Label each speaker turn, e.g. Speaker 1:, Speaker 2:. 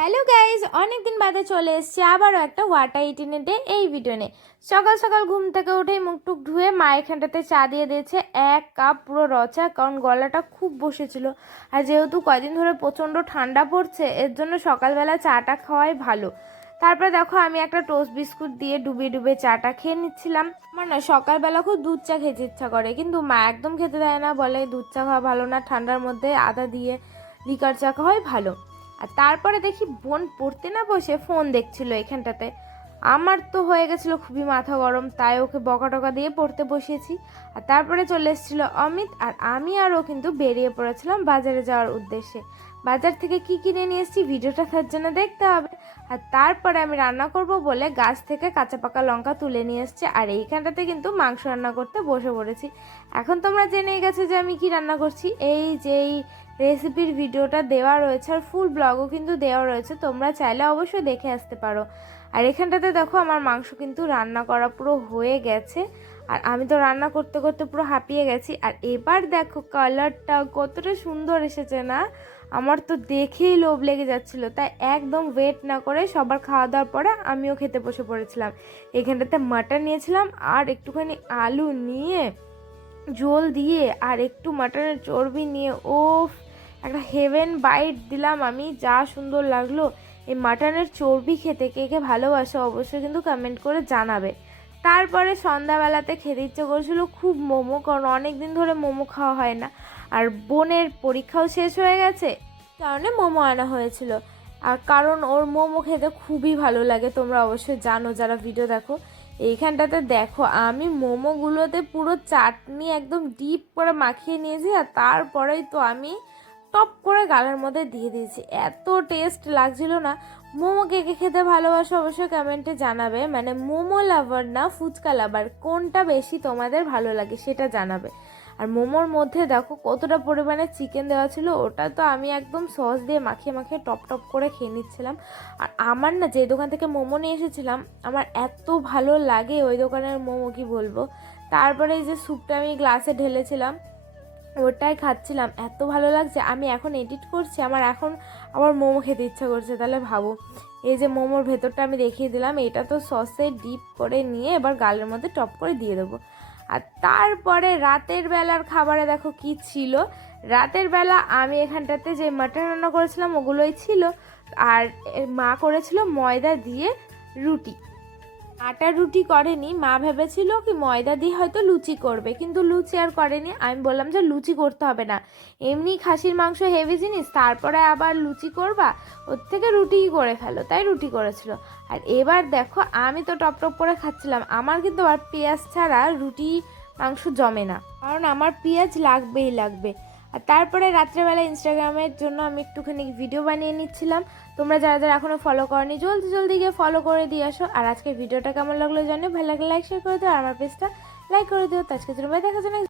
Speaker 1: Hello guys অনেকদিন বাদে চলে এসেছি আবারও একটা ওয়াটার ইটিনে ডে এই ভিডিও সকাল সকাল ঘুম থেকে উঠেই মুখ টুক ধুয়ে মা এখানটাতে চা দিয়ে দিয়েছে, এক কাপ পুরো রচা, কারণ গলাটা খুব বসেছিল। আর যেহেতু কয়দিন ধরে প্রচণ্ড ঠান্ডা পড়ছে, এর জন্য সকালবেলা চাটা খাওয়াই ভালো। তারপরে দেখো আমি একটা টোস্ট বিস্কুট দিয়ে ডুবিয়ে ডুবিয়ে চাটা খেয়ে নিচ্ছিলাম। আমার না সকালবেলা খুব দুধ চা খেতে ইচ্ছা করে, কিন্তু মা একদম খেতে দেয় না, বলে দুধ চা খাওয়া ভালো না, ঠান্ডার মধ্যে আদা দিয়ে লিকার চা খাওয়াই ভালো। আর তারপরে দেখি বোন পড়তে না বসে ফোন দেখছিল এখানটাতে। আমার তো হয়ে গেছিল খুবই মাথা গরম, তাই ওকে বকা টকা দিয়ে পড়তে বসিয়েছি। আর তারপরে চলে এসেছিল অমিত আর আমি আর ও কিন্তু বেরিয়ে পড়েছিলাম বাজারে যাওয়ার উদ্দেশ্যে। বাজার থেকে কি কিনে নিয়ে এসেছি ভিডিওটা তার জন্য দেখতে হবে। আর তারপরে আমি রান্না করব বলে গাছ থেকে কাঁচা পাকা লঙ্কা তুলে নিয়ে এসেছি আর এইখানটাতে কিন্তু মাংস রান্না করতে বসে পড়েছি। এখন তোমরা জেনে গেছো যে আমি কি রান্না করছি। এই যে এই রেসিপির ভিডিওটা দেওয়া রয়েছে আর ফুল ব্লগও কিন্তু দেওয়া রয়েছে, তোমরা চাইলে অবশ্যই দেখে আসতে পারো। আর এখানটাতে দেখো আমার মাংস কিন্তু রান্না করা পুরো হয়ে গেছে, আর আমি তো রান্না করতে করতে পুরো হাঁপিয়ে গেছি। আর এবার দেখো কালারটা কতটা সুন্দর এসেছে না? আমার তো দেখেই লোভ লেগে যাচ্ছিল, তাই একদম ওয়েট না করে সবার খাওয়া দাওয়ার পরে আমিও খেতে বসে পড়েছিলাম। এখানটাতে মাটন নিয়েছিলাম, আর একটুখানি আলু নিয়ে ঝোল দিয়ে, আর একটু মাটনের চর্বি নিয়ে, ওফ! একটা হেভেন বাইট দিলাম আমি, যা সুন্দর লাগল। এই মাটনের চর্বি খেতে কে কে ভালোবাসে অবশ্যই কিন্তু কমেন্ট করে জানাবে। তারপরে সন্ধ্যাবেলাতে খেতে ইচ্ছে করেছিল খুব মোমো, কারণ অনেক দিন ধরে মোমো খাওয়া হয় না। আর বোনের পরীক্ষাও শেষ হয়ে গেছে কারণে মোমো আনা হয়েছিল। আর কারণ ওর মোমো খেতে খুবই ভালো লাগে, তোমরা অবশ্যই জানো, যারা ভিডিও দেখো, এইখানটাতে দেখো, আমি মোমোগুলোতে পুরো চাটনি একদম ডিপ করে মাখিয়ে নিয়েছি, আর তারপরেই তো আমি টপ করে গালের মধ্যে দিয়ে দিয়েছি। এত টেস্ট লাগছিল না। মোমো কে কে খেতে ভালোবাসো অবশ্যই কমেন্টে জানাবে। মানে মোমো লাভার না, ফুচকা লাভার কোনটা বেশি তোমাদের ভালো লাগে সেটা জানাবে। আর মোমোর মধ্যে দেখো কতটা পরিমাণে চিকেন দেওয়া ছিল, ওটা তো আমি একদম সস দিয়ে মাখিয়ে মাখিয়ে টপ টপ করে খেয়ে নিচ্ছিলাম। আর আমার না যে দোকান থেকে মোমো নিয়ে এসেছিলাম, আমার এত ভালো লাগে ওই দোকানের মোমো কি বলব? তারপরে এই যে স্যুপটা আমি গ্লাসে ঢেলেছিলাম। ওটাই খাচ্ছিলাম। এত ভালো লাগছে, আমি এখন এডিট করছি, আমার এখন আবার মোমো খেতে ইচ্ছা করছে, তাহলে ভাবো। এই যে মোমোর ভেতরটা আমি দেখিয়ে দিলাম, এটা তো সসে ডিপ করে নিয়ে এবার গালের মধ্যে টপ করে দিয়ে দেবো। আর তারপরে রাতের বেলার খাবারে দেখো কি ছিল? রাতের বেলা আমি এখানটাতে যে মাটন রান্না করেছিলাম, ওগুলোই ছিল। আর মা করেছিল ময়দা দিয়ে রুটি। আটা রুটি করেনি, মা ভেবেছিল কি ময়দা দিয়ে হয়তো লুচি করবে, কিন্তু লুচি আর করেনি। আমি বললাম যে লুচি করতে হবে না। এমনি খাসির মাংস, হেভি জিনিস, তারপরে আবার লুচি করবা, ওর থেকে রুটিই করে ফেলো, তাই রুটি করেছিল। আর এবার দেখো, আমি তো টপ টপ করে খাচ্ছিলাম, আমার কিন্তু আর পেঁয়াজ ছাড়া রুটি মাংস জমে না। কারণ আমার পেঁয়াজ লাগবেই লাগবে। আর তারপরে রাত্রেবেলা ইনস্টাগ্রামের জন্য আমি একটুখানি ভিডিও বানিয়ে নিচ্ছিলাম। তোমরা যারা যারা এখনও ফলো করনি, জলদি জলদি গিয়ে ফলো করে দিয়ে আসো। আর আজকে ভিডিওটা কেমন লাগল জানিও? ভালো লাগলে লাইক শেয়ার করে দিও। আর আমার পেজটা লাইক করে দিও। তো আজকে জন্য দেখা যায়